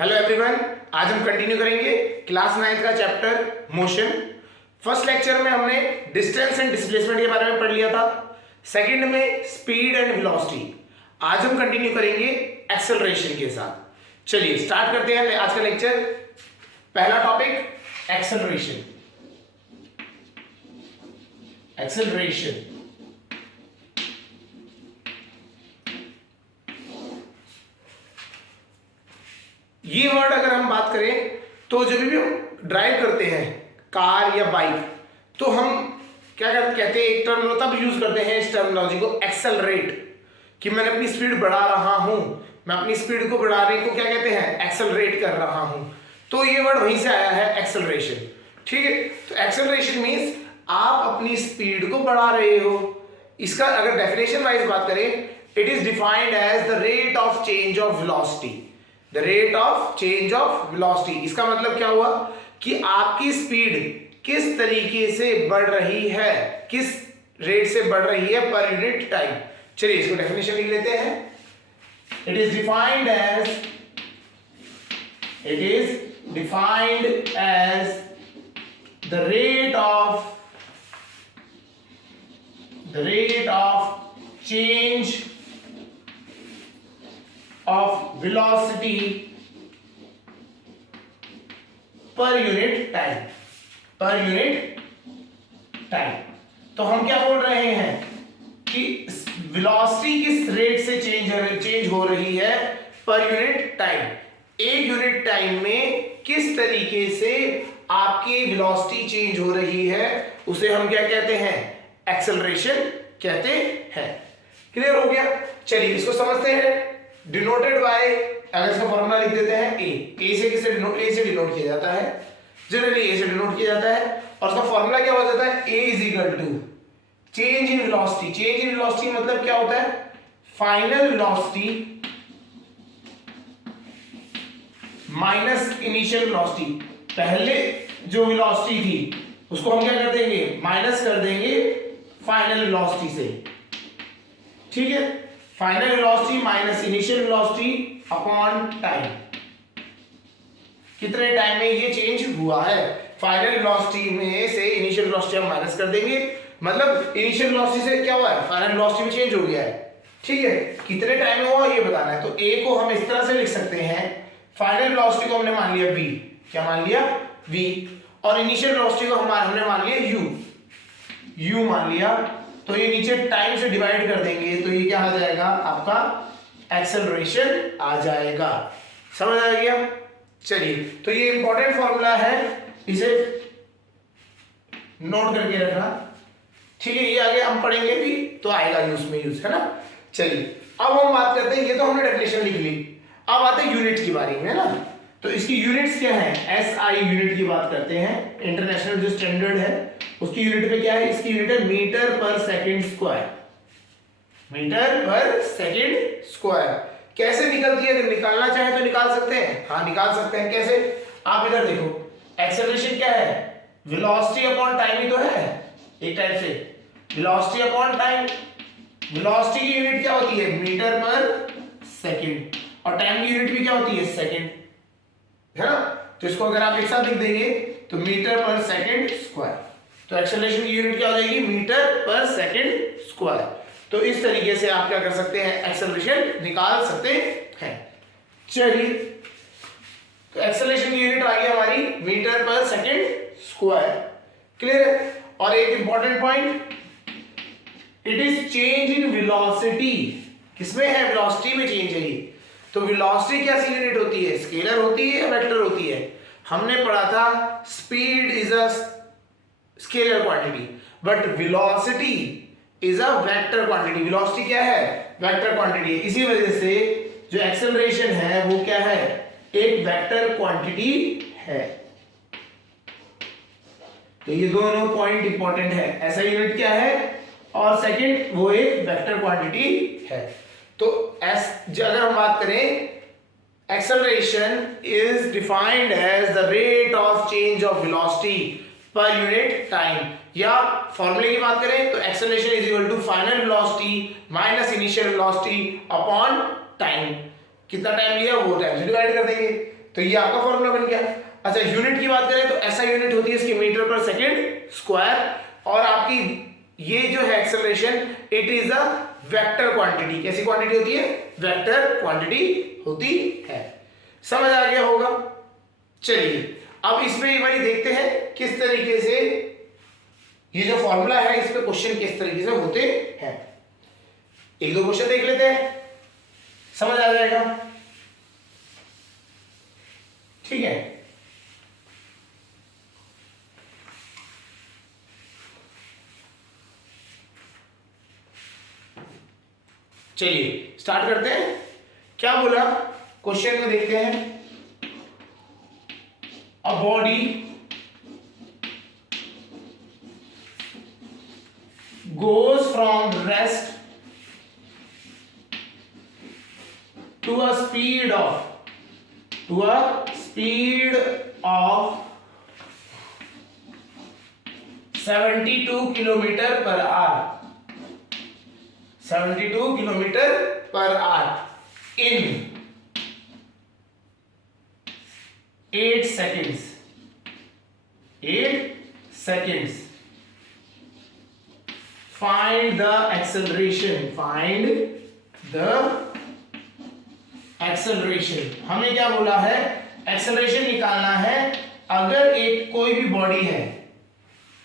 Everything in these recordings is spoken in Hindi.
हेलो एवरीवन, आज हम कंटिन्यू करेंगे क्लास 9 का चैप्टर मोशन। फर्स्ट लेक्चर में हमने डिस्टेंस एंड डिस्प्लेसमेंट के बारे में पढ़ लिया था, सेकंड में स्पीड एंड वेलोसिटी। आज हम कंटिन्यू करेंगे एक्सेलरेशन के साथ। चलिए स्टार्ट करते हैं आज का लेक्चर। पहला टॉपिक एक्सेलरेशन। एक्सेलरेशन ये वर्ड अगर हम बात करें तो जब भी हम ड्राइव करते हैं कार या बाइक, तो हम क्या कहते हैं, एक टर्म तब यूज करते हैं इस टर्मिनोलॉजी को एक्सेलरेट, कि मैंने अपनी स्पीड बढ़ा रहा हूं, मैं अपनी स्पीड को बढ़ाने को क्या कहते हैं, एक्सेलरेट कर रहा हूं। तो ये वर्ड वहीं से आया है, एक्सेलरेशन। ठीक है, तो एक्सेलरेशन मीन्स आप अपनी स्पीड को बढ़ा रहे हो। इसका अगर डेफिनेशन वाइज बात करें, it is defined as the rate of change of velocity. The rate of change of velocity, इसका मतलब क्या हुआ कि आपकी स्पीड किस तरीके से बढ़ रही है, किस रेट से बढ़ रही है पर यूनिट टाइम। चलिए इसको डेफिनेशन लिख लेते हैं। It is defined as the rate of change of velocity per unit time। तो हम क्या बोल रहे हैं कि वेलोसिटी किस रेट से चेंज हो रही है पर यूनिट टाइम। एक यूनिट टाइम में किस तरीके से आपकी वेलोसिटी चेंज हो रही है, उसे हम क्या कहते हैं, एक्सेलरेशन कहते हैं। क्लियर हो गया। चलिए इसको समझते हैं। डिनोटेड बाय, अगर इसका फॉर्मूला लिख देते हैं ए से किसे ए से डिनोट किया जाता है, जनरली ए से डिनोट किया जाता है, और उसका फॉर्मूला क्या हो जाता है, a is equal to change in velocity. Change in velocity मतलब क्या होता है, final velocity minus initial velocity. पहले जो वेलोसिटी थी उसको हम क्या कर देंगे, माइनस कर देंगे फाइनल वेलोसिटी से। ठीक है, final velocity minus initial velocity upon time. कितने टाइम में ये चेंज हुआ है, फाइनल वेलोसिटी में से इनिशियल वेलोसिटी हम माइनस कर देंगे, मतलब इनिशियल वेलोसिटी से क्या हुआ है, फाइनल वेलोसिटी में चेंज हो गया है। ठीक है, कितने टाइम में हुआ ये बताना है। तो ए को हम इस तरह से लिख सकते हैं, फाइनल वेलोसिटी को हमने मान लिया v, क्या मान लिया v, और इनिशियल वेलोसिटी को हमने मान लिया u मान लिया। तो ये नीचे टाइम से डिवाइड कर देंगे तो ये क्या आ जाएगा, आपका एक्सेलरेशन आ जाएगा। समझ आ गया। चलिए, तो ये इंपॉर्टेंट फॉर्मूला है, इसे नोट करके रखना। ठीक है, ये आगे हम पढ़ेंगे भी तो आएगा यूज है ना। चलिए अब हम बात करते हैं, ये तो हमने डेफिनेशन लिख ली, अब आते हैं यूनिट के बारे में, है ना। तो इसकी यूनिट्स क्या है, एसआई यूनिट की बात करते हैं, इंटरनेशनल जो स्टैंडर्ड है उसकी यूनिट पे क्या है, इसकी यूनिट है मीटर पर सेकंड स्क्वायर। मीटर पर सेकंड स्क्वायर कैसे निकलती है, अगर निकालना चाहे तो निकाल सकते हैं। हाँ निकाल सकते हैं। कैसे, आप इधर देखो, एक्सेलरेशन क्या है, वेलोसिटी अपॉन टाइम ही तो है एक टाइप से, वेलोसिटी अपॉन टाइम। वेलोसिटी की यूनिट क्या होती है, मीटर पर सेकंड, और टाइम की यूनिट भी क्या होती है, सेकंड, है ना। तो इसको अगर आप एक साथ लिख देंगे तो मीटर पर सेकंड स्क्वायर, तो एक्सेलरेशन की यूनिट क्या हो जाएगी, मीटर पर सेकंड स्क्वायर। तो इस तरीके से आप क्या कर सकते हैं, एक्सेलरेशन निकाल सकते हैं। चलिए, तो एक्सेलरेशन की यूनिट आ गई हमारी मीटर पर सेकंड स्क्वायर। क्लियर है। और एक important point, it is change in velocity. किसमें है, वेलोसिटी में चेंज है ये। तो वेलोसिटी क्या सी यूनिट होती है, स्केलर होती है या वेक्टर होती है। हमने पढ़ा था speed is a scalar quantity but velocity is a vector quantity. Velocity क्या है, वेक्टर क्वांटिटी है। इसी वजह से जो एक्सेलरेशन है वो क्या है, एक वेक्टर क्वांटिटी है। तो ये दोनों पॉइंट इंपॉर्टेंट है, ऐसा यूनिट क्या है और सेकंड वो एक वेक्टर क्वांटिटी है। तो अगर हम बात करें, acceleration is defined as the rate of change of velocity per unit time, या फॉर्मूले की बात करें तो acceleration is equal to final velocity minus initial velocity upon time. कितना टाइम लिया वो टाइम से डिवाइड कर देंगे। तो ये आपका फॉर्मूला बन गया। अच्छा यूनिट की बात करें तो ऐसा यूनिट होती है इसकी मीटर पर सेकेंड स्क्वायर, और आपकी ये जो है acceleration it is a vector quantity. कैसी क्वांटिटी होती है? वेक्टर क्वांटिटी होती है। समझ आ गया होगा। चलिए अब इसमें भाई देखते हैं किस तरीके से ये जो फॉर्मूला है इस पे क्वेश्चन किस तरीके से होते हैं। एक दो क्वेश्चन देख लेते हैं, समझ आ जाएगा। ठीक है, चलिए स्टार्ट करते हैं। क्या बोला क्वेश्चन में, देखते हैं। A body goes from rest to a speed of 72 kilometre per our, 72 kilometre per our in 8 seconds, 8 seconds. Find the acceleration, find the acceleration. हमें क्या बोला है? एक्सेलरेशन निकालना है अगर एक कोई भी बॉडी है,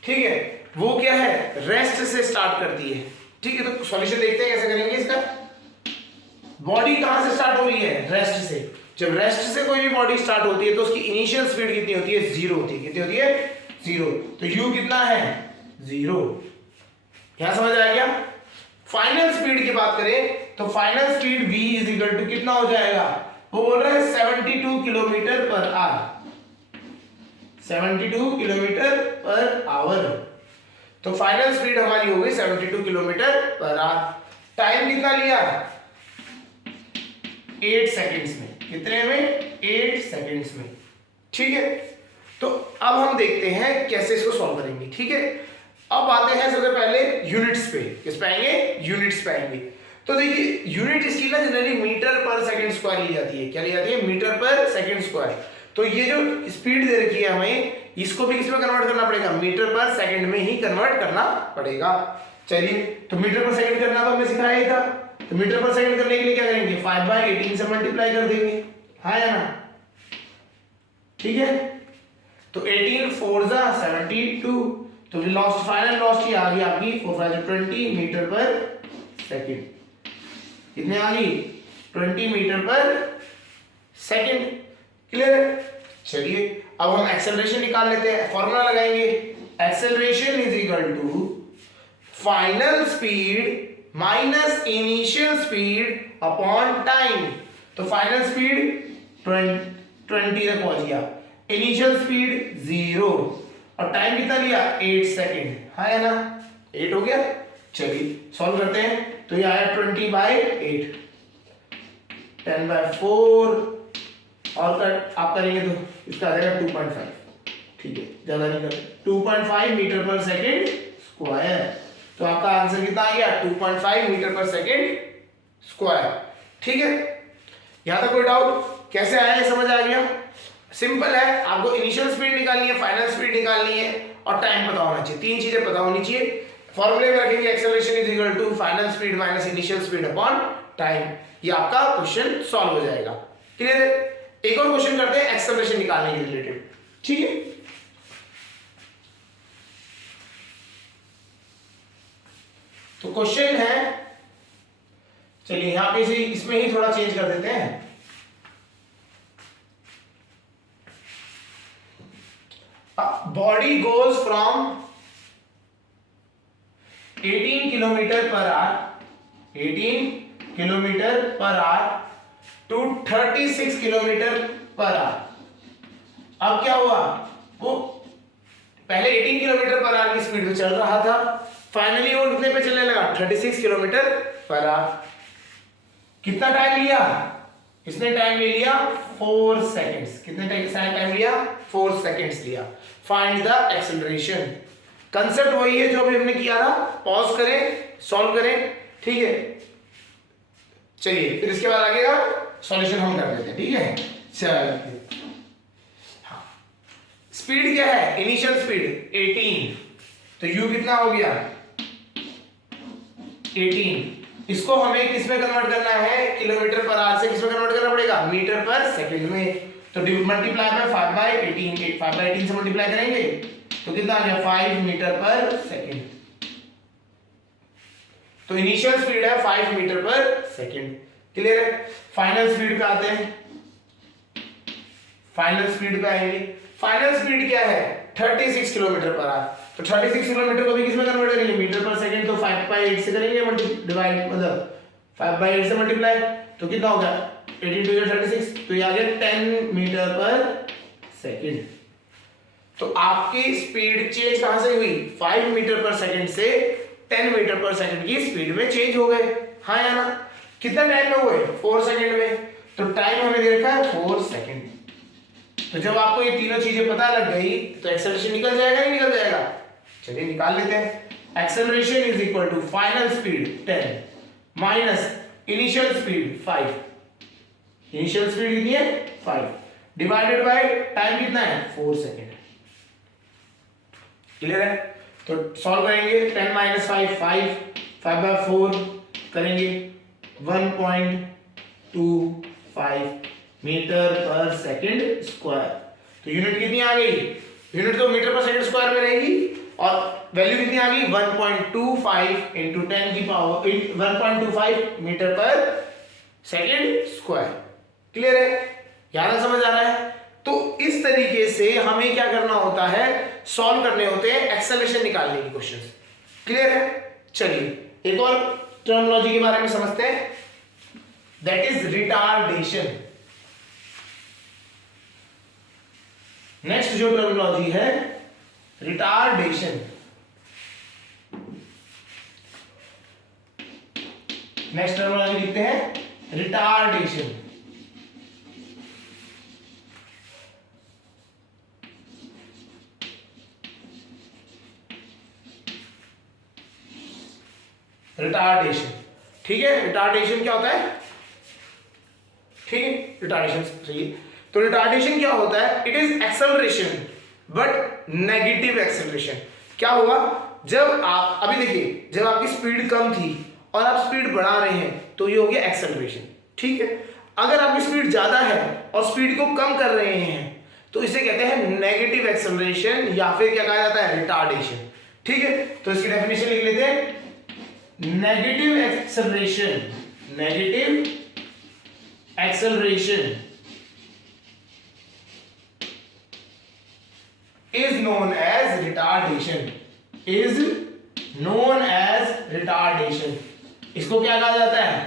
ठीक है, वो क्या है, रेस्ट से स्टार्ट करती है। ठीक है, तो सॉल्यूशन देखते हैं कैसे करेंगे इसका। बॉडी कहां से स्टार्ट हो रही है? रेस्ट से। जब रेस्ट से कोई भी बॉडी स्टार्ट होती है तो उसकी इनिशियल स्पीड कितनी होती है? 0 होती है। कितनी होती है? 0। तो u कितना है? 0। यहां समझ आ गया। फाइनल स्पीड की बात करें तो final speed v is equal to कितना हो जाएगा? वो बोल रहा है 72 kilometre per our, 72 kilometre per our. तो फाइनल स्पीड हमारी हो गई 72 किलोमीटर पर आवर। टाइम कितना लिया? 8 सेकंड्स में। कितने में? 8 सेकंड्स में। ठीक है, तो अब हम देखते हैं कैसे इसको सॉल्व करेंगे। ठीक है, अब आते हैं सबसे पहले यूनिट्स पे। किस पे आएंगे? यूनिट्स पे आएंगे। तो देखिए यूनिट इसकी ना जनरली मीटर पर सेकंड स्क्वायर ली जाती है। क्या ली जाती है? मीटर पर सेकंड स्क्वायर। तो ये जो स्पीड दे रखी है हमें, इसको भी किसमें कन्वर्ट करना पड़ेगा? मीटर पर सेकंड में ही कन्वर्ट करना पड़ेगा। चलिए, तो मीटर पर सेकंड करना तो हमने सिखाया ही था। तो मीटर पर सेकंड करने के लिए क्या करेंगे? 5/18 से मल्टीप्लाई कर देंगे, हाँ या ना? ठीक है, तो 18 4 जा 72। तो लॉस्ट, फाइनल लॉस्ट ये आ गई आपकी 4 5 20 मीटर पर सेकंड। कितने आ गई? 20 मीटर पर सेकंड। क्लियर? चलिए अब हम एक्सेलरेशन निकाल लेते हैं। फॉर्मूला लगाएंगे, acceleration is equal to final speed minus initial speed upon time. तो फाइनल स्पीड 20 तक पहुंच गया, इनिशियल स्पीड 0 और टाइम कितना लिया? 8 सेकंड, हाँ है ना? 8 हो गया। चलिए सॉल्व करते हैं। तो ये आया 20/8, 10/4 और आप करेंगे तो इसका आ जाएगा 2.5। ठीक है, ज्यादा नहीं करते, 2.5 मीटर पर सेकंड स्क्वायर। तो आपका आंसर कितना आ गया? 2.5 मीटर पर सेकंड स्क्वायर। ठीक है, यहां तक कोई डाउट? कैसे आया है समझ आ गया? सिंपल है, आपको इनिशियल स्पीड निकालनी है, फाइनल स्पीड निकालनी है और टाइम पता होना चाहिए। 3 चीजें पता होनी चाहिए। फॉर्मूले में रखेंगे acceleration is equal to final speed minus initial speed upon time. ये आपका क्वेश्चन सॉल्व हो जाएगा। क्लियर है? एक और क्वेश्चन करते हैं एक्सेलरेशन निकालने के रिलेटेड। ठीक है, तो क्वेश्चन है, चलिए यहां पे से इसमें ही थोड़ा चेंज कर देते हैं। Body goes from 18 kilometre per hour, 18 kilometre per hour to 36 kilometre per hour. अब क्या हुआ? वो पहले 18 किलोमीटर पर आवर की स्पीड पे चल रहा था, फाइनली वो कितने पे चलने लगा? 36 किलोमीटर पर आवर। कितना टाइम लिया इसने? टाइम ले लिया 4 सेकंड्स। कितने टाइम लिया? 4 सेकंड्स लिया। Find the acceleration. कंसेप्ट वही है जो अभी हमने किया था। पॉज करें, सॉल्व करें। ठीक है, चलिए फिर इसके बाद आगे का सॉल्यूशन हम कर देते हैं। ठीक है, चलिए, हाँ, स्पीड क्या है, इनिशियल स्पीड 18, तो u कितना हो गया 18। इसको हमें किस में कन्वर्ट करना है, किलोमीटर पर आवर से किस में कन्वर्ट करना पड़ेगा, मीटर पर सेकंड में। तो मल्टीप्लाई में 5/18, 5/18 से मल्टीप्लाई करेंगे तो कितना आ गया 5 मीटर पर सेकंड। तो इनिशियल स्पीड है 5 मीटर पर सेकंड। क्लियर है। फाइनल स्पीड पे आते हैं, फाइनल स्पीड पे आएंगे। फाइनल स्पीड क्या है 36 किलोमीटर पर आवर। तो 36 किलोमीटर को भी किसमें कन्वर्ट करेंगे, मीटर पर सेकंड। तो 5/8 से करेंगे डिवाइड, मतलब 5/8 से मल्टीप्लाई, तो कितना होगा 18 to 36, तो ये आ गया 10 मीटर पर सेकंड। तो आपकी स्पीड चेंज कहां से हुई, 5 मीटर पर सेकंड से 10 मीटर पर सेकंड की स्पीड में चेंज हो गए, हाँ या ना। कितना टाइम में हुए, 4 सेकंड में। तो टाइम हमें दे रखा है 4 सेकंड। तो जब आपको ये तीनों चीजें पता लग गई तो एक्सेलरेशन निकल जाएगा, नहीं निकल जाएगा, चलिए निकाल लेते हैं। Acceleration is equal to final speed 10 minus initial speed 5, initial speed कितनी है 5, डिवाइडेड बाय टाइम कितना है 4 सेकंड। क्लियर है। तो सॉल्व करेंगे, 10 माइनस 5 5, 5/4 करेंगे 1.25 मीटर पर सेकंड स्क्वायर। तो यूनिट कितनी आ गई, यूनिट तो मीटर पर सेकंड स्क्वायर में रहेगी, और वैल्यू कितनी आ गई 1.25 इंटू 10 की पावर 1.25 मीटर पर सेकंड स्क्वायर। क्लियर है, याद समझ आ रहा है। तो इस तरीके से हमें क्या करना होता है, सॉल्व करने होते हैं एक्सेलरेशन निकालने की क्वेश्चंस। क्लियर है। चलिए एक और टर्मिनोलॉजी के बारे में समझते हैं, दैट इज रिटार्डेशन। नेक्स्ट जो टर्मिनोलॉजी है रिटार्डेशन, नेक्स्ट टर्मिनोलॉजी लिखते हैं रिटार्डेशन। रिटार्डेशन, ठीक है। रिटार्डेशन क्या होता है, ठीक है, रिटार्डेशन सही। तो रिटार्डेशन क्या होता है, it is acceleration but negative acceleration. क्या हुआ, जब आप अभी देखिए, जब आपकी स्पीड कम थी और आप स्पीड बढ़ा रहे हैं तो ये हो गया एक्सेलरेशन, ठीक है। अगर आपकी स्पीड ज्यादा है और स्पीड को कम कर रहे हैं तो इसे कहते हैं नेगेटिव एक्सेलरेशन, या फिर क्या कहा जाता है रिटार्डेशन, ठीक है। तो इसकी डेफिनेशन लिख लेते हैं, negative acceleration, negative acceleration is known as retardation, is known as retardation। इसको क्या कहा जाता है,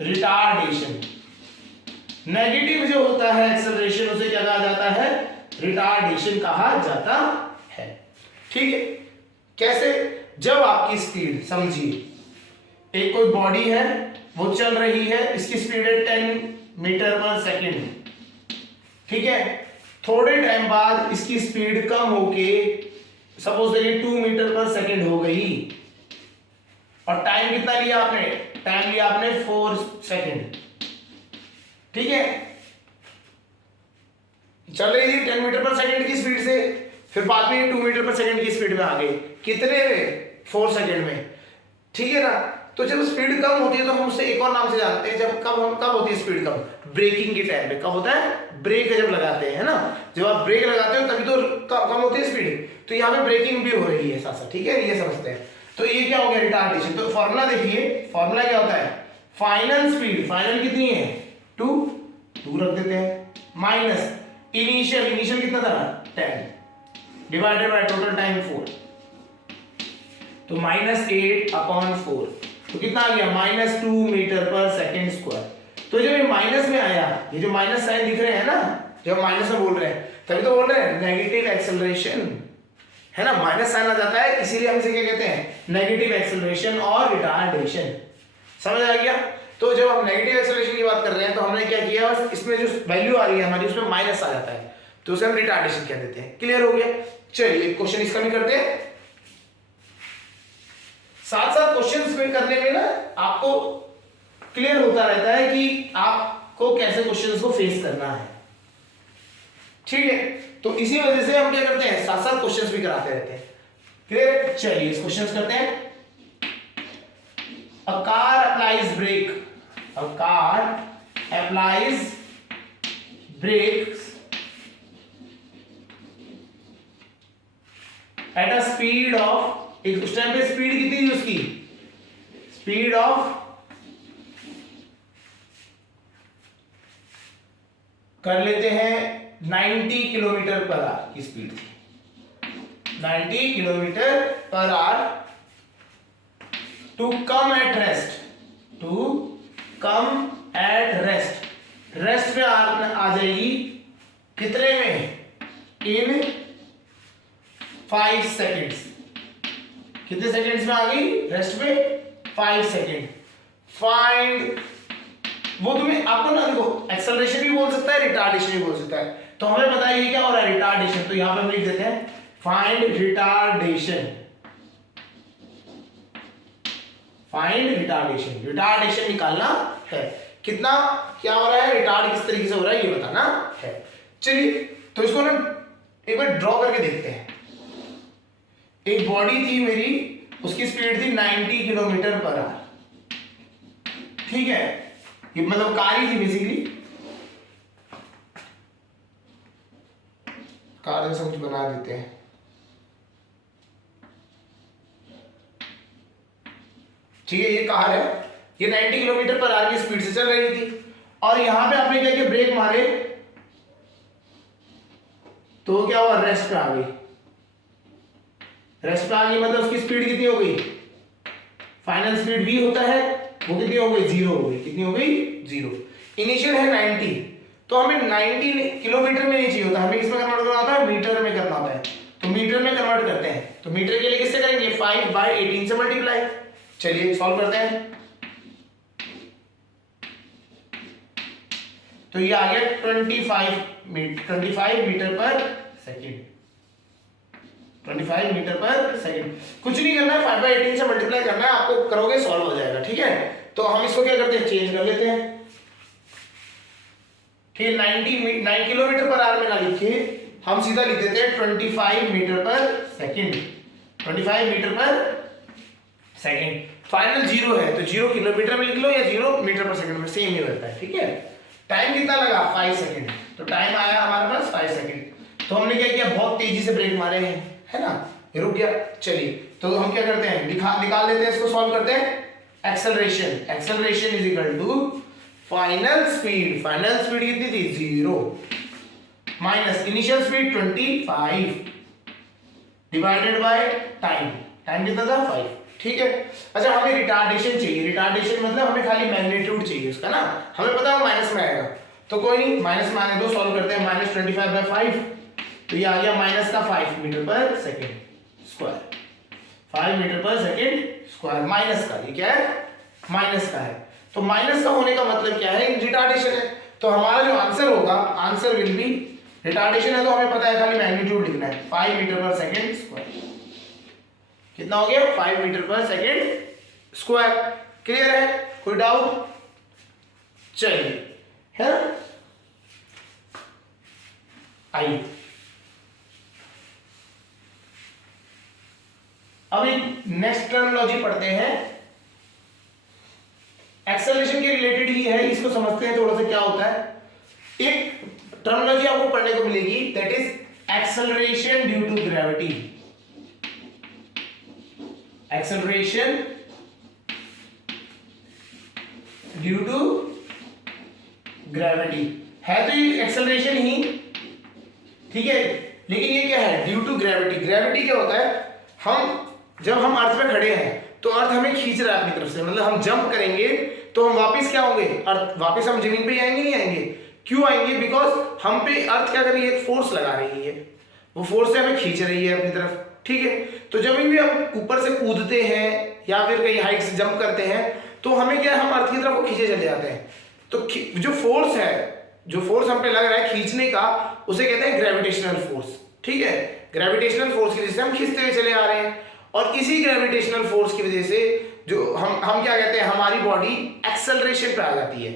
रिटार्डेशन। नेगेटिव जो होता है एक्सेलरेशन उसे क्या कहा जाता है, रिटार्डेशन कहा जाता है, ठीक है। कैसे, जब आपकी स्पीड, समझिए एक कोई बॉडी है वो चल रही है, इसकी स्पीड है 10 मीटर पर सेकंड, ठीक है। थोड़े टाइम बाद इसकी स्पीड कम होके सपोज करिए 2 मीटर पर सेकंड हो गई, और टाइम कितना लिया आपने, टाइम लिया आपने 4 सेकंड, ठीक है। चल रही थी 10 मीटर पर सेकंड की स्पीड से, फिर बाद में 2 मीटर पर सेकंड की स्पीड में आ गई, कितने में 4 सेकंड में, ठीक है ना। तो जब स्पीड कम होती है तो हम उसे एक और नाम से जानते हैं, जब कब होती है स्पीड कम, ब्रेकिंग के टाइम पे। कब होता है, ब्रेक जब लगाते हैं ना, जब आप ब्रेक लगाते हो तभी तो कम होती है स्पीड। तो यहाँ पे ब्रेकिंग भी हो रही है साथ साथ, ठीक है, ये समझते हैं। तो ये क्या हो गया रिटार्डेशन। तो फॉर्मूला देखिए, फॉर्मूला क्या होता है, फाइनल स्पीड, फाइनल कितनी है 2 रख देते हैं, माइनस इनिशियल, इनिशियल कितना था 10, डिवाइडेड बाय टोटल टाइम 4, तो -8/4, तो कितना आ गया -2 मीटर पर सेकंड स्क्वायर। तो जब ये माइनस में आया, ये जो माइनस साइन दिख रहे हैं ना, जब माइनस में बोल रहे हैं तभी तो बोल रहे हैं नेगेटिव एक्सेलरेशन, है ना, माइनस साइन आ जाता है, इसीलिए हम इसे क्या कहते हैं, नेगेटिव एक्सेलरेशन और रिटार्डेशन। समझ आ गया। तो जब हम नेगेटिव एक्सेलरेशन की बात कर रहे हैं तो हमने क्या किया, इसमें जो वैल्यू आ रही है हमारी उसमें माइनस आ जाता है, तो उसे हम रिटार्डेशन कह देते हैं। क्लियर हो गया। चलिए क्वेश्चन इसका भी करते हैं, साथ साथ क्वेश्चन में करने में ना आपको क्लियर होता रहता है कि आपको कैसे क्वेश्चंस को फेस करना है। ठीक है, तो इसी वजह से हम क्या करते हैं, साथ साथ क्वेश्चंस भी कराते रहते हैं। क्लियर? चलिए इस क्वेश्चंस करते हैं। A car applies brake, a car applies brakes at a speed of, उस टाइम पे स्पीड कितनी थी उसकी, स्पीड ऑफ, कर लेते हैं 90 किलोमीटर पर आवर की स्पीड थी, 90 kilometre per hour, to come at rest, to come at rest, rest में आ जाएगी कितने में, इन 5 सेकेंड्स, कितने सेकेंड्स में आ गई रेस्ट में, 5 सेकेंड। फाइंड, वो तुम्हें आपको ना देखो एक्सेलरेशन भी बोल सकता है, रिटार्डेशन भी बोल सकता है, तो हमें पता है क्या हो रहा है, रिटार्डेशन, तो यहां पे हम लिख देते हैं find retardation, find retardation, retardation निकालना है, कितना क्या हो रहा है, रिटार्ड किस तरीके से हो रहा है ये बताना है। चलिए तो इसको ना एक बार ड्रॉ करके देखते हैं। एक बॉडी थी मेरी, उसकी स्पीड थी 90 किलोमीटर पर आवर, ठीक है, ये मतलब कार ही थी बेसिकली, कार जैसा कुछ बना देते हैं, ठीक है, ये कार है, ये 90 किलोमीटर पर आवर की स्पीड से चल रही थी, और यहां पे आपने क्या किया, ब्रेक मारे, तो क्या हुआ, रेस्ट पे आ गई, रेस्ट पे आ गई मतलब उसकी स्पीड कितनी हो गई, फाइनल स्पीड v होता है, वो कितनी हो गई, 0 हो गई, कितनी हो गई, 0। इनिशियल है 90, तो हमें 90 किलोमीटर में नहीं चाहिए होता, हमें किसमें कन्वर्ट करना होता है, मीटर में करना होता है, तो मीटर में कन्वर्ट करते हैं, तो मीटर के लिए किससे करेंगे, 5/18 से मल्टीप्लाई। चलिए सॉल्व करते हैं, तो ये आ गया 25 metre per second, 25 metre per second. कुछ नहीं करना है, 5/18 से मल्टीप्लाई करना है, आपको करोगे सॉल्व हो जाएगा, ठीक है। तो हम इसको क्या करते हैं, चेंज कर लेते हैं, ठीक, 9 किलोमीटर पर आवर में ना लिखिए, हम सीधा लिख देते हैं 25 metre per second, 25 metre per second. Final 0 है तो 0 किलोमीटर में लिख लो या 0 मीटर पर सेकेंड में, सेम ही रहता है, ठीक है। टाइम कितना लगा, 5 सेकेंड, तो टाइम आया हमारे पास 5 सेकेंड। तो हमने क्या किया, बहुत तेजी से ब्रेक मारे हैं, है ना, ये रुक गया। चलिए तो हम क्या करते हैं, निकाल लेते हैं, इसको सॉल्व करते हैं। Acceleration, acceleration is equal to final speed, final speed कितनी थी, 0 minus initial speed 25 divided by time, time कितना था 5, ठीक है। अच्छा हमें रिटार्डेशन चाहिए, रिटार्डेशन मतलब हमें खाली मैग्नीट्यूड चाहिए उसका ना, हमें पता है माइनस में आएगा, तो कोई नहीं, माइनस में आने दो, सॉल्व करते हैं। माइनस 25/5, तो ये आ गया माइनस का 5 metre per second square, 5 metre per second square, minus का, ये क्या है, माइनस का है, तो माइनस का होने का मतलब क्या है, रिटार्डेशन है। तो हमारा जो आंसर होगा, आंसर विल बी, रिटार्डेशन है तो हमें पता है खाली मैग्नीट्यूड लिखना है, 5 मीटर पर सेकेंड स्क्वायर, कितना हो गया, 5 metre per second square. Clear है, कोई डाउट, चलिए, है ना, आइए अब एक नेक्स्ट टर्मिनोलॉजी पढ़ते हैं, एक्सेलरेशन के रिलेटेड ही है, इसको समझते हैं थोड़ा सा क्या होता है। एक टर्मिनोलॉजी आपको पढ़ने को मिलेगी, that is acceleration due to gravity, acceleration due to gravity, है तो ये एक्सेलरेशन ही, ठीक है, लेकिन ये क्या है, ड्यू टू ग्रेविटी। ग्रेविटी क्या होता है, जब हम अर्थ पे खड़े हैं तो अर्थ हमें खींच रहा है अपनी तरफ से, मतलब हम जंप करेंगे तो हम वापस क्या होंगे, अर्थ वापस हम जमीन पे आएंगे, नहीं आएंगे, क्यों आएंगे, बिकॉज हम पे अर्थ क्या कर रही है, फोर्स लगा रही है, वो फोर्स से हमें खींच रही है अपनी तरफ, ठीक है। तो जब भी हम ऊपर से कूदते हैं या फिर कहीं हाइट से जंप करते हैं तो हमें क्या, हम अर्थ की तरफ खींचे चले जाते हैं। तो जो फोर्स है, जो फोर्स हम पे लग रहा है खींचने का, उसे कहते हैं ग्रेविटेशनल फोर्स, ठीक है। ग्रेविटेशनल फोर्स की वजह से हम खींचते हुए चले आ रहे हैं, और इसी ग्रेविटेशनल फोर्स की वजह से जो हम क्या कहते हैं, हमारी बॉडी एक्सेलरेशन पे आ जाती है,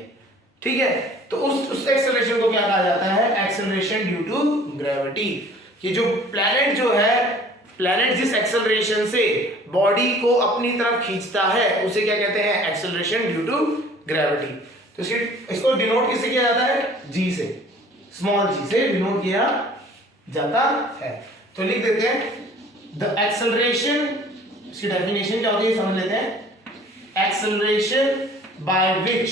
ठीक है। तो उस एक्सेलरेशन को क्या कहा जाता है? Acceleration due to gravity. ये जो प्लैनेट प्लैनेट जिस एक्सेलरेशन से बॉडी को अपनी तरफ खींचता है उसे क्या कहते हैं? Acceleration due to gravity. तो इसको डिनोट किससे किया जाता है? जी से, स्मॉल जी से डिनोट किया जाता है। तो लिख देते हैं द एक्सेलरेशन, इसकी डेफिनेशन क्या होती है समझ लेते हैं। Acceleration by which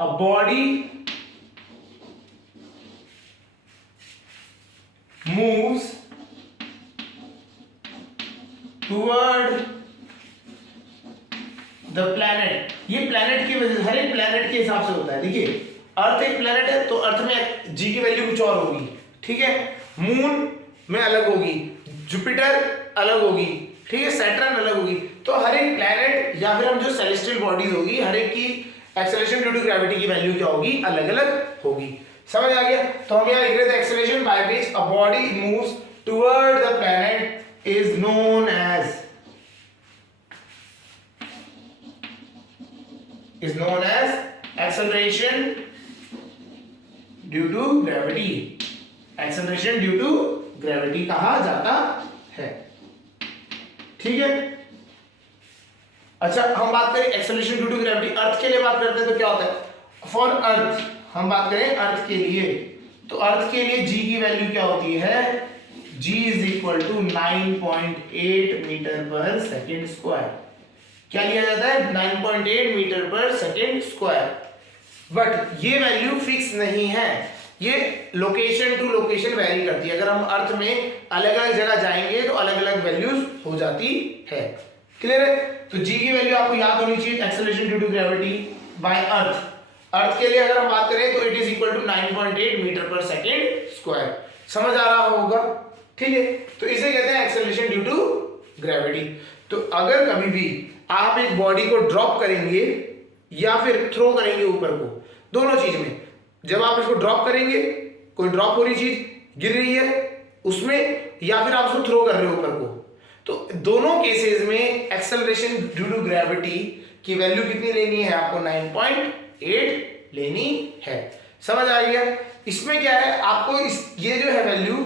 a body moves toward the planet। ये प्लैनेट की वजह से, हर एक प्लैनेट के हिसाब से होता है। देखिए अर्थ एक प्लैनेट है तो अर्थ में जी की वैल्यू कुछ और होगी, ठीक है। मून में अलग होगी, जुपिटर अलग होगी, ठीक है, सैटर्न अलग होगी। तो हर एक प्लैनेट या फिर हम जो सेलेस्टियल बॉडीज होगी, हर एक की एक्सेलरेशन ड्यू टू ग्रेविटी की वैल्यू क्या होगी? अलग अलग होगी। समझ आ गया? तो हम यहाँ लिख रहे थे acceleration by which a body moves toward the planet is known as acceleration due to gravity. Acceleration due to gravity कहा जाता है, ठीक है। अच्छा, हम बात करें acceleration due to gravity, earth के लिए बात करते हैं तो क्या होता है? फॉर अर्थ, हम बात करें अर्थ के लिए, तो अर्थ के लिए जी की वैल्यू क्या होती है? g is equal to 9.8 metre per second square. क्या लिया जाता है? 9.8 metre per second square. But ये वैल्यू फिक्स नहीं है, ये लोकेशन टू लोकेशन वेरी करती है। अगर हम अर्थ में अलग अलग जगह जाएंगे तो अलग अलग वैल्यूज हो जाती है। क्लियर है? तो g की वैल्यू आपको याद होनी चाहिए, acceleration due to gravity by earth. Earth के लिए अगर हम बात करें तो it is equal to 9.8 metre per second square. समझ आ रहा होगा, ठीक है। तो इसे कहते हैं एक्सेलरेशन ड्यू टू ग्रेविटी। तो अगर कभी भी आप एक बॉडी को ड्रॉप करेंगे या फिर थ्रो करेंगे ऊपर को, दोनों चीज में, जब आप इसको ड्रॉप करेंगे, कोई ड्रॉप हो रही चीज गिर रही है उसमें, या फिर आप उसको थ्रो कर रहे हो ऊपर को, तो दोनों केसेस में एक्सेलरेशन ड्यू टू ग्रेविटी की वैल्यू कितनी लेनी है? आपको 9.8 लेनी है। समझ आ गया? इसमें क्या है, आपको ये जो है वैल्यू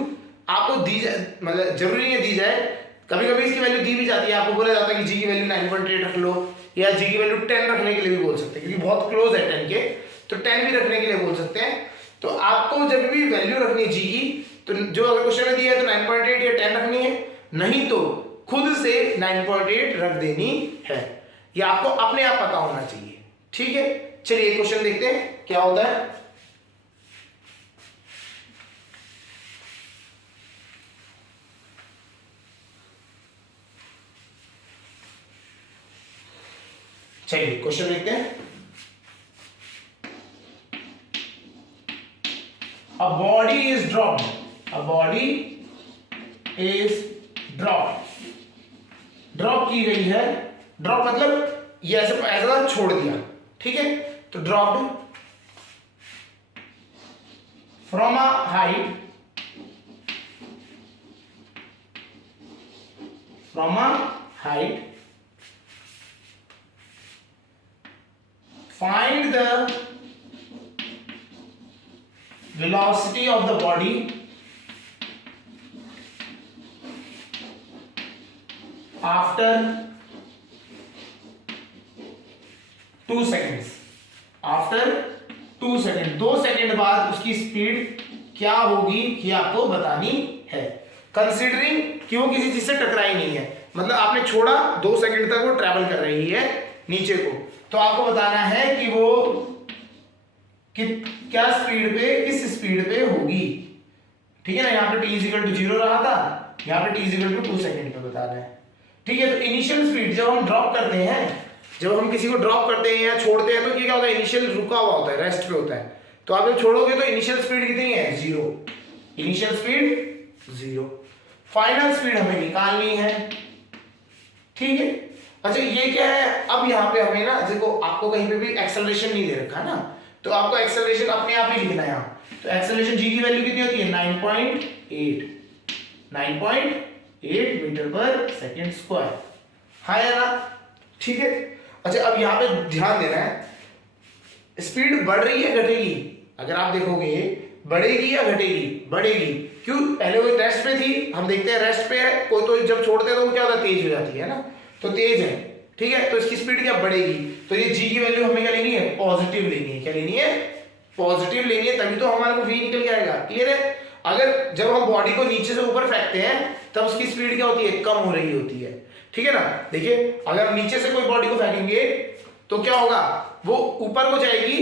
आपको दी जाए, मतलब जरूरी नहीं है दी जाए, कभी कभी इसकी वैल्यू दी भी जाती है। आपको बोला जाता है कि जी की वैल्यू 9.8 रख लो, या जी की वैल्यू 10 रखने के लिए भी बोल सकते हैं, क्योंकि बहुत क्लोज है 10 के, तो 10 भी रखने के लिए बोल सकते हैं। तो आपको जब भी वैल्यू रखनी है जी की, तो जो अगर क्वेश्चन में दिया है तो 9.8 या 10 रखनी है, नहीं तो खुद से 9.8 रख देनी है। ये आपको अपने आप पता होना चाहिए, ठीक है। चलिए क्वेश्चन देखते हैं क्या होता है। चलिए क्वेश्चन देखते हैं। A body is dropped. A body is dropped. Drop की गई है, ड्रॉप मतलब ये ऐसा छोड़ दिया, ठीक है। तो dropped from a height, find the velocity of the body after 2 seconds। After 2 second, 2 second बाद उसकी स्पीड क्या होगी ये आपको बतानी है। कंसीडरिंग कि वो किसी चीज से टकराई नहीं है, मतलब आपने छोड़ा 2 सेकेंड तक वो ट्रैवल कर रही है नीचे को, तो आपको बताना है कि वो क्या स्पीड पे, किस स्पीड पे होगी, ठीक है ना। यहाँ पे t इक्वल टू 0 रहा था, यहाँ पे t इक्वल टू 2 सेकेंड पे बताना है, ठीक है। तो इनिशियल स्पीड जब हम ड्रॉप करते हैं, जब हम किसी को ड्रॉप करते हैं या छोड़ते हैं, तो ये क्या होता है, इनिशियल रुका हुआ होता है, रेस्ट पे होता है। तो आप जब छोड़ोगे तो इनिशियल स्पीड कितनी है? 0। Initial speed 0। फाइनल स्पीड हमें निकालनी है, ठीक है। अच्छा ये क्या है, अब यहाँ पे हमें ना देखो, आपको कहीं पे भी एक्सेलरेशन नहीं दे रखा ना, तो आपको एक्सेलरेशन अपने आप ही लिखना है यहाँ। तो एक्सेलरेशन जी की वैल्यू कितनी होती है? 9.8 मीटर पर सेकेंड स्क्वायर, हाँ या ना, ठीक है। अच्छा अब यहाँ पे ध्यान देना है, स्पीड बढ़ रही है घटेगी, अगर आप देखोगे बढ़ेगी या घटेगी, बढ़ेगी। क्यों? पहले वो रेस्ट पे थी, हम देखते हैं रेस्ट पे है वो, तो जब छोड़ते हैं तो वो क्या होता है, तेज हो जाती है ना, तो तेज है, ठीक है, तो इसकी स्पीड क्या बढ़ेगी, तो ये जी की वैल्यू हमें क्या लेनी है, पॉजिटिव लेनी है। क्या लेनी है? पॉजिटिव लेनी है, तभी तो हमारे को वी निकल के आएगा। क्लियर है? अगर जब हम बॉडी को नीचे से ऊपर फेंकते हैं तब उसकी स्पीड क्या होती है, कम हो रही होती है, ठीक है ना। देखिए अगर हम नीचे से कोई बॉडी को फेंकेंगे तो क्या होगा, वो ऊपर को जाएगी,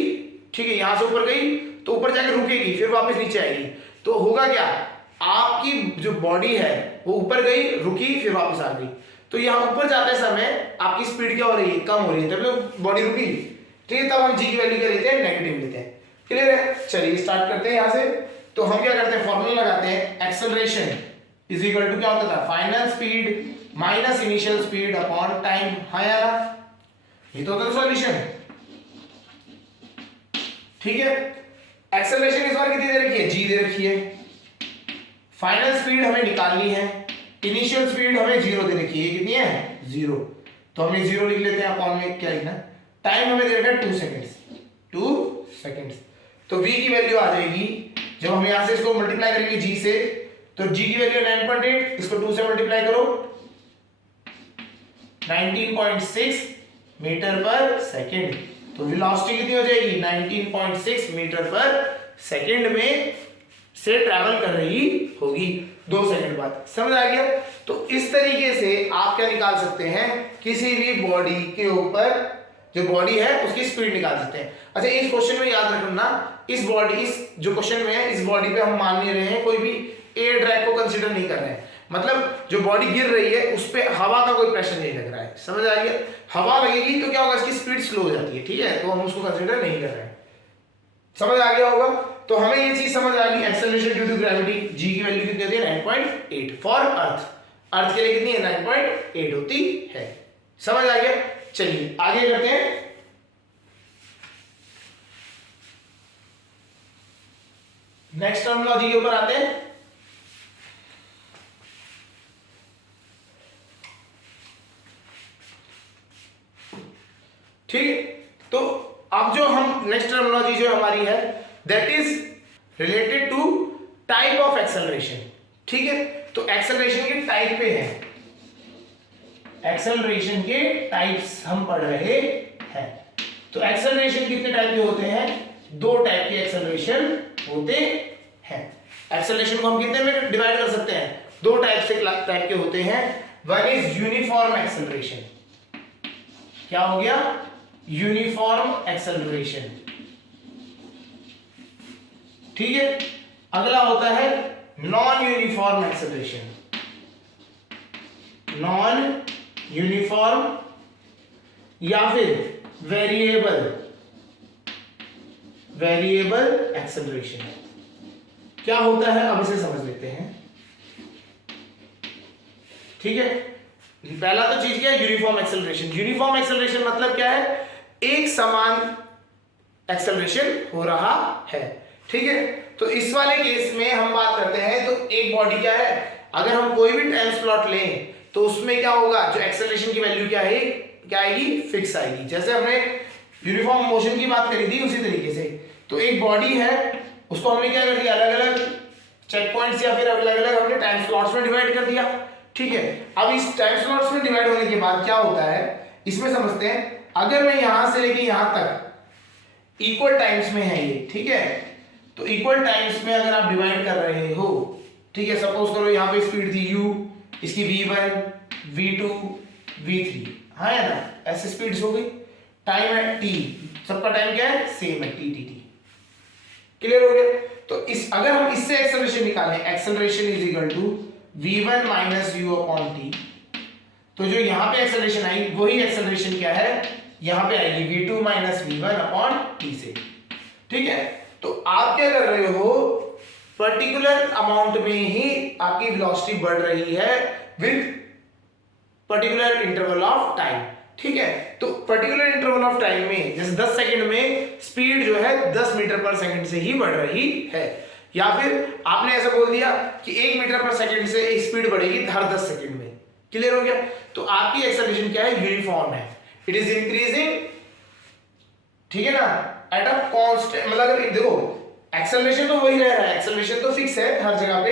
ठीक है, यहां से ऊपर गई तो ऊपर जाकर रुकेगी, फिर वापस नीचे आएगी, तो होगा क्या, आपकी जो बॉडी है वो ऊपर गई, रुकी, फिर वापस आ गई, तो यहां ऊपर जाते समय आपकी स्पीड क्या हो रही है, कम हो रही है, तब बॉडी रुकी, ठीक है, तब हम जी की वैल्यू क्या लेते हैं, नेगेटिव लेते हैं। क्लियर है? चलिए स्टार्ट करते हैं यहां से। तो हम क्या करते हैं, फॉर्मूला लगाते हैं, एक्सेलरेशन इज इक्वल टू क्या होता था, final speed minus initial speed upon time. हाँ यार, ये तो होता है सॉल्यूशन, ठीक है। एक्सेलरेशन इस बार कितनी दे रखी है, जी दे रखी है, फाइनल स्पीड हमें निकालनी है, इनिशियल स्पीड हमें जीरो दे रखी है, कितनी है, जीरो, तो हम ये जीरो लिख लेते हैं, अपॉन में क्या लिखना, टाइम हमें दे रखा है 2 सेकेंड्स, 2 सेकेंड्स, तो v की वैल्यू आ जाएगी, जब हम यहां से इसको मल्टीप्लाई करेंगे g से, तो g की वैल्यू 9.8, इसको 2 से मल्टीप्लाई करो, 19.6 मीटर पर सेकेंड, तो वेलोसिटी कितनी हो जाएगी, 19.6 मीटर पर सेकेंड में से ट्रैवल कर रही होगी 2 सेकंड बाद। समझ आ गया? तो इस तरीके से आप क्या निकाल सकते हैं, किसी भी बॉडी के ऊपर जो बॉडी है उसकी स्पीड निकाल सकते हैं। अच्छा इस क्वेश्चन में याद रखना, इस बॉडी, इस जो क्वेश्चन में है, इस बॉडी पे हम मान नहीं रहे हैं, कोई भी एयर ड्रैग को कंसीडर नहीं कर रहे हैं, मतलब जो बॉडी गिर रही है उस पे हवा का कोई प्रेशर नहीं लग रहा है। समझ आ गया? हवा लगेगी तो क्या होगा, इसकी स्पीड स्लो हो जाती है, ठीक है, तो हम उसको कंसीडर नहीं कर रहे हैं। समझ आ गया होगा? तो हमें ये चीज समझ आ गई, एक्सेलरेशन ड्यू टू ग्रेविटी, जी की वैल्यू कितनी होती है, 9.8 फॉर अर्थ, अर्थ के लिए कितनी है, 9.8 होती है। समझ आ गया? चलिए आगे करते हैं। नेक्स्ट टर्मिनोलॉजी के ऊपर आते हैं। ठीक, तो अब जो हम नेक्स्ट टर्मिनोलॉजी जो हमारी है, that is related to type of acceleration. ठीक है, तो एक्सेलरेशन के टाइप पे है, एक्सेलरेशन के टाइप्स हम पढ़ रहे हैं। तो एक्सेलरेशन कितने टाइप के होते हैं, 2 टाइप के एक्सेलरेशन होते हैं। एक्सेलरेशन को हम कितने में डिवाइड कर सकते हैं, 2 टाइप के होते हैं। वन इज यूनिफॉर्म एक्सेलरेशन, क्या हो गया, यूनिफॉर्म एक्सेलरेशन, ठीक है। अगला होता है non uniform acceleration, non uniform या फिर वेरिएबल एक्सेलरेशन। क्या होता है अब इसे समझ लेते हैं। ठीक है, पहला तो चीज क्या है, यूनिफॉर्म एक्सेलरेशन। यूनिफॉर्म एक्सेलरेशन मतलब क्या है, एक समान एक्सेलरेशन हो रहा है। ठीक है, तो इस वाले केस में हम बात करते हैं, तो एक बॉडी क्या है, अगर हम कोई भी टाइम स्लॉट लें तो उसमें क्या होगा, जो एक्सेलरेशन की वैल्यू क्या है, क्या आएगी, फिक्स आएगी। जैसे हमने यूनिफॉर्म मोशन की बात करी थी उसी तरीके से, तो एक बॉडी है उसको हमने क्या कर दिया, अलग अलग चेक पॉइंट्स या फिर अलग अलग हमने टाइम स्लॉट्स में डिवाइड कर दिया। ठीक है, अब इस टाइम स्लॉट्स में डिवाइड होने के बाद क्या होता है, इसमें समझते हैं, अगर मैं यहां से लेके यहां तक इक्वल टाइम्स में है ये, ठीक है, तो इक्वल टाइम्स में अगर आप डिवाइड कर रहे हो, ठीक है, सपोज करो यहां पे स्पीड थी u, इसकी v1, v2, v3, हाँ है ना, ऐसे स्पीड्स हो गई। टाइम है t, सबका टाइम क्या है, सेम है, t t t। क्लियर हो गया? तो इस अगर हम इससे एक्सेलरेशन निकालें, acceleration is equal to v1 minus u upon t, तो जो यहां पे एक्सेलरेशन आई वही एक्सेलरेशन क्या है, यहां पे आएगी v2 minus v1 upon t से। ठीक है, तो आप क्या कर रहे हो, पर्टिकुलर अमाउंट में ही आपकी वेलोसिटी बढ़ रही है with particular interval of time. ठीक है, तो पर्टिकुलर इंटरवल ऑफ टाइम में जैसे 10 सेकंड में स्पीड जो है 10 मीटर पर सेकंड से ही बढ़ रही है, या फिर आपने ऐसा बोल दिया कि 1 मीटर पर सेकंड से स्पीड बढ़ेगी हर 10 सेकंड में। क्लियर हो गया? तो आपकी एक्सेलरेशन क्या है, यूनिफॉर्म है। इट इज इंक्रीजिंग, ठीक है ना, एट अ कांस्टेंट, मतलब अगर देखो एक्सेलरेशन तो वही रह रहा है, एक्सेलरेशन तो फिक्स है हर जगह पे,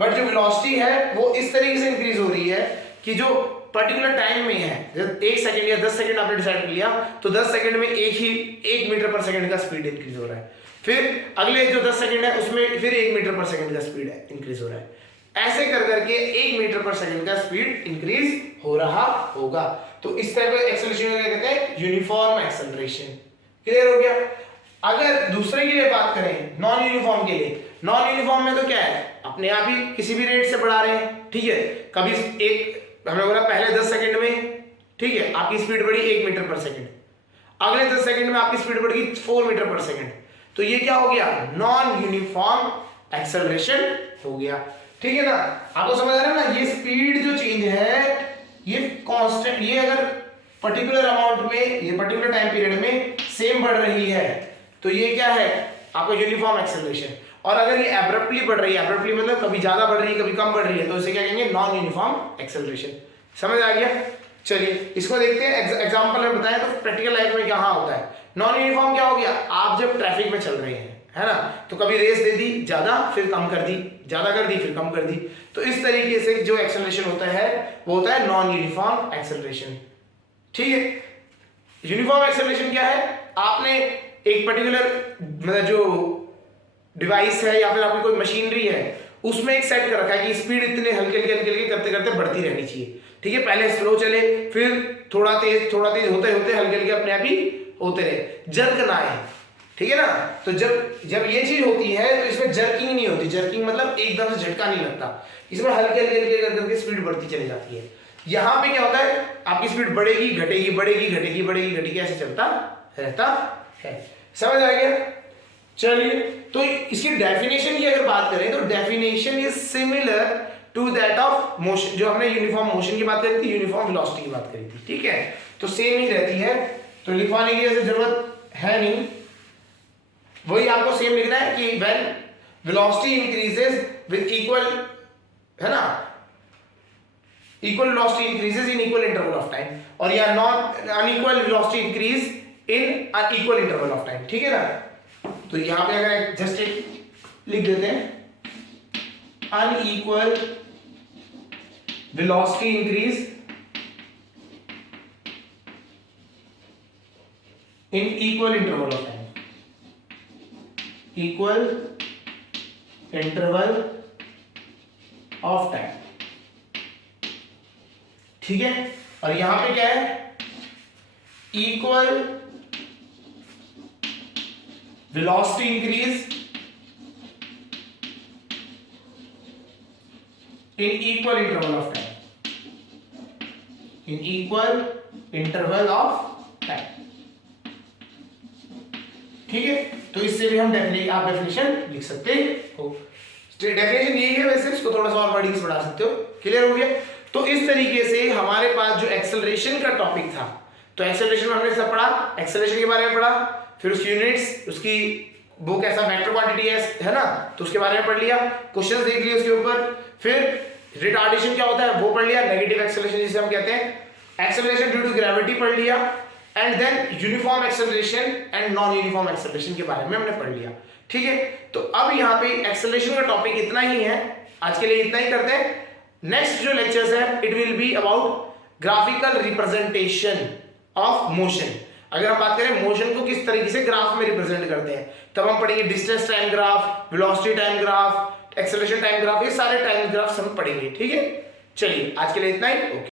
बट जो वेलोसिटी है वो इस तरीके से इंक्रीज हो रही है कि जो पर्टिकुलर टाइम में है, जब 1 सेकंड या 10 सेकंड आपने डिसाइड कर लिया तो 10 सेकंड में 1 मीटर पर सेकंड का स्पीड इंक्रीज हो रहा है, फिर अगले जो 10 सेकंड है उसमें फिर 1 मीटर पर सेकंड का स्पीड इंक्रीज हो रहा है, ऐसे कर करके 1 मीटर पर सेकंड का स्पीड इंक्रीज हो रहा होगा। तो इस तरह के एक्सेलरेशन को कहते हैं यूनिफॉर्म एक्सेलरेशन। क्लियर हो गया। अगर दूसरे के लिए बात करें, नॉन यूनिफॉर्म के लिए, नॉन यूनिफॉर्म में तो क्या है, अपने आप ही किसी भी रेट से बढ़ा रहे हैं, ठीक है, कभी एक हमने बोला पहले 10 सेकंड में, ठीक है, आपकी स्पीड बढ़ी 1 मीटर पर सेकंड, अगले 10 सेकंड में आपकी स्पीड बढ़ गई 4 मीटर पर सेकंड, तो ये क्या हो गया, नॉन यूनिफॉर्म एक्सेलरेशन हो गया, ठीक है ना। आपको समझ आ रहा है ना, ये स्पीड जो चेंज है ये कांस्टेंट, ये अगर पर्टिकुलर अमाउंट में, ये पर्टिकुलर टाइम पीरियड में सेम बढ़ रही है तो ये क्या है, आपका यूनिफॉर्म एक्सेलरेशन। और अगर ये एब्रप्टली बढ़ रही है, एब्रप्टली मतलब कभी ज्यादा बढ़ रही है कभी कम बढ़ रही है, तो इसे क्या कहेंगे, नॉन यूनिफॉर्म एक्सेलरेशन। समझ आ गया। चलिए इसको देखते हैं, एग्जांपल में बताएं तो प्रैक्टिकल लाइफ में क्या होता है। नॉन यूनिफॉर्म क्या हो गया, आप जब ट्रैफिक में चल रहे हैं, है ना, तो कभी रेस दे दी ज्यादा फिर कम कर दी, ज्यादा कर दी फिर कम कर दी, तो इस तरीके से जो एक्सेलरेशन होता है वो होता है नॉन यूनिफॉर्म एक्सेलरेशन, ठीक है। यूनिफॉर्म एक्सेलरेशन क्या है, आपने एक पर्टिकुलर मतलब जो डिवाइस है या फिर आपकी कोई मशीनरी है उसमें एक सेट कर रखा है कि स्पीड इतने हल्के हल्के करते करते बढ़ती रहनी चाहिए, ठीक है, पहले स्लो चले फिर थोड़ा तेज होते होते हल्के हल्के अपने आप ही होते रहे, जर्क ना आए, ठीक है ना। तो जब ये चीज होती है तो इसमें जर्किंग नहीं होती, जर्किंग मतलब एकदम से झटका नहीं लगता, इसमें हल्के हल्के करके स्पीड बढ़ती चली जाती है। यहाँ पे क्या होता है, आपकी स्पीड बढ़ेगी घटेगी बढ़ेगी घटेगी बढ़ेगी घटेगी, ऐसे चलता रहता है। समझ आ गया। चलिए तो इसकी डेफिनेशन की अगर बात करें तो definition is similar to that of motion, जो हमने यूनिफॉर्म मोशन की बात करी थी, यूनिफॉर्म वेलोसिटी की बात करी थी, ठीक है, तो सेम ही रहती है, तो लिखवाने की ऐसे जरूरत है नहीं, वही आपको सेम लिखना है कि when velocity increases with equal, है ना, equal velocity increases in equal interval of time, और या non unequal velocity increase in unequal interval of time, ठीक है ना। तो यहां पे अगर जस्ट एक लिख देते हैं, unequal velocity increase in equal interval of time, equal interval of time, ठीक है। और यहां पे क्या है, equal velocity increase in equal interval of time, in equal interval of time, ठीक है। तो इससे भी हम आप डेफिनेशन लिख सकते हो, डेफिनेशन यही है, वैसे इसको थोड़ा सा और वर्डिंग्स बढ़ा सकते हो। क्लियर हो गया। तो इस तरीके से हमारे पास जो एक्सेलरेशन का टॉपिक था, तो एक्सेलरेशन में हमने सब पढ़ा, एक्सेलरेशन के बारे में पढ़ा, फिर उसकी यूनिट्स, उसकी वो कैसा वेक्टर क्वांटिटी है ना, तो उसके बारे में पढ़ लिया, क्वेश्चंस देख लिए उसके ऊपर, फिर रिटार्डेशन क्या होता है वो पढ़ लिया, नेगेटिव एक्सेलरेशन जिसे हम कहते हैं, एक्सेलरेशन ड्यू टू ग्रेविटी पढ़ लिया, and then uniform acceleration and non uniform acceleration के बारे में हमने पढ़ लिया, ठीक है। तो अब यहाँ पे एक्सेलरेशन का टॉपिक इतना ही है, आज के लिए इतना ही करते हैं। नेक्स्ट जो लेक्चर्स है it will be about graphical representation of motion. अगर हम बात करें मोशन को किस तरीके से ग्राफ में रिप्रेजेंट करते हैं, तब हम पढ़ेंगे distance time graph, velocity time graph, acceleration time graph, ये सारे टाइम ग्राफ्स हम पढ़ेंगे, ठीक है। चलिए आज के लिए इतना ही। ओके।